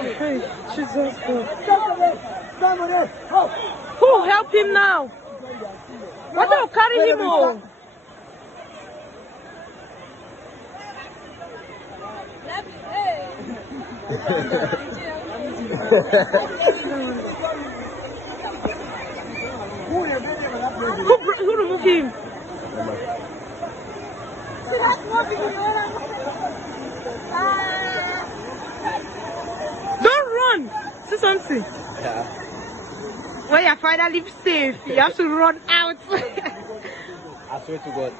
Hey, Jesus God. Who help him now? What do you carry him on? Who removed him? Don't run! See something? Yeah. When your father lives safe, you have to run out. I swear to God.